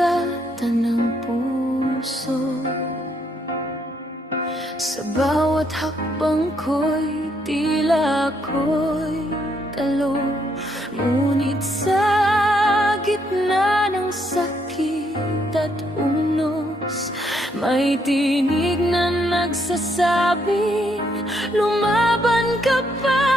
sugatan ng puso. Sa bawat hakbang ko'y tila ako'y talo. Ngunit sa gitna ng sakit at unos, may tinig na nagsasabing lumaban ka pa.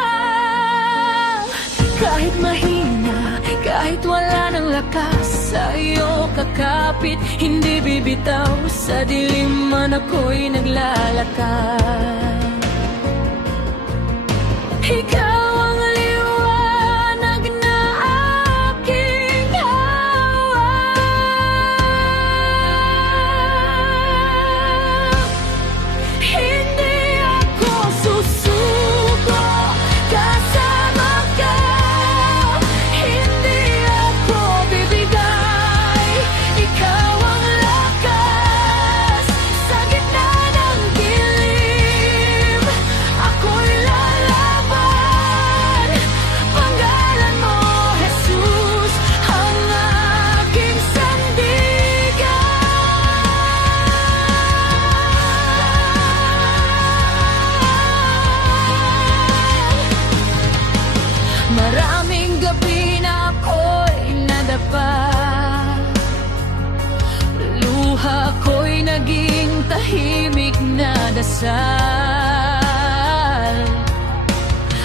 Kahit mahina, kahit wala ng lakas, sa'yo kakapit, hindi bibitaw. Sa dilim man ako'y naglalakad. Ikaw ang liwanag na aking hawak. Hindi ako susuko kasama ka. Hindi ako bibigay. Ikaw ang lakas sa gitna ng dilim. Ako'y lalaban. Panggalan mo, Jesus, ang aking sandigan. Maraming gabi na ako'y nadapa. Luha ko'y naging tahimik na dasal.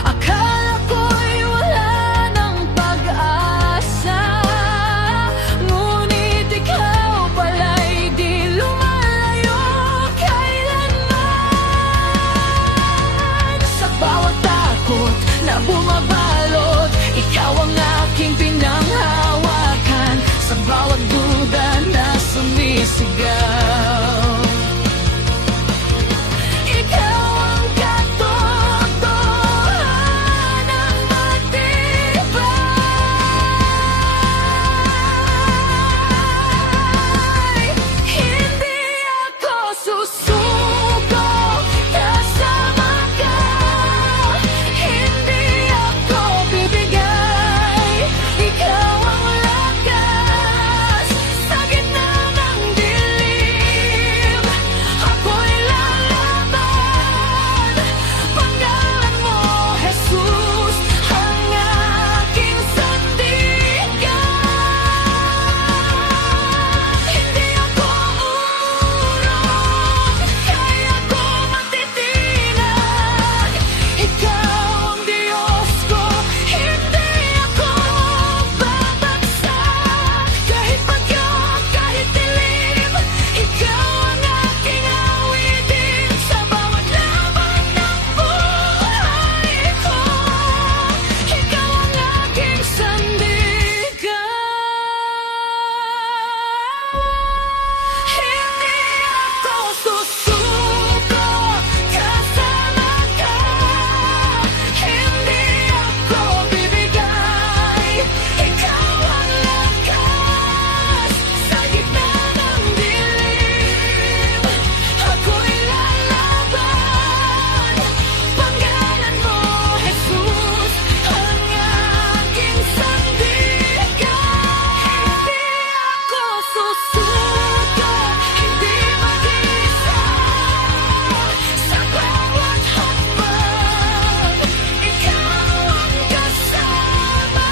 Akala ko'y wala ng pag-asa, ngunit ikaw pala'y di lumalayo kailanman. Sa bawat takot na bumabalot, ikaw ang aking pinanghawakan. Sa bawat duda na sumisigaw, ikaw ang katotohanan matibay. Hindi ako susuko kasama ka. Hindi ako bibigay. Ikaw ang lakas sa gitna ng dilim. Ako'y lalaban. Panggalan mo, Jesus, ang aking sandigan. Hindi ako urong, kaya ko matitilag. Ikaw ang Diyos ko, hindi ako babagsak. Kahit bagyo, kahit dilim, ikaw ang aking awitin. Sa bawat laban ng buhay ko, ikaw ang aking sandigan. Hindi ako susuko kasama ka. Hindi ako bibigay. Ikaw ang lakas sa gitna ng dilim. Ako'y lalaban. Panggalan mo, Jesus, ang aking sandigan. Hindi ako susuko, hindi mag-isa. Sa bawat hakbang, ikaw ang kasama.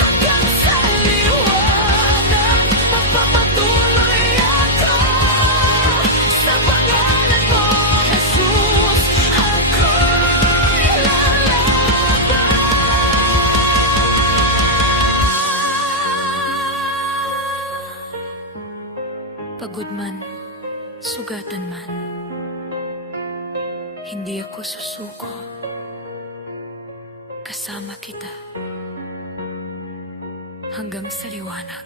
Hanggang sa liwanag, magpapatuloy ako. Sa pangalan mo, Jesus, ako'y lalaban. Pagod man, sugatan man, hindi ako susuko. Kasama kita hanggang sa liwanag.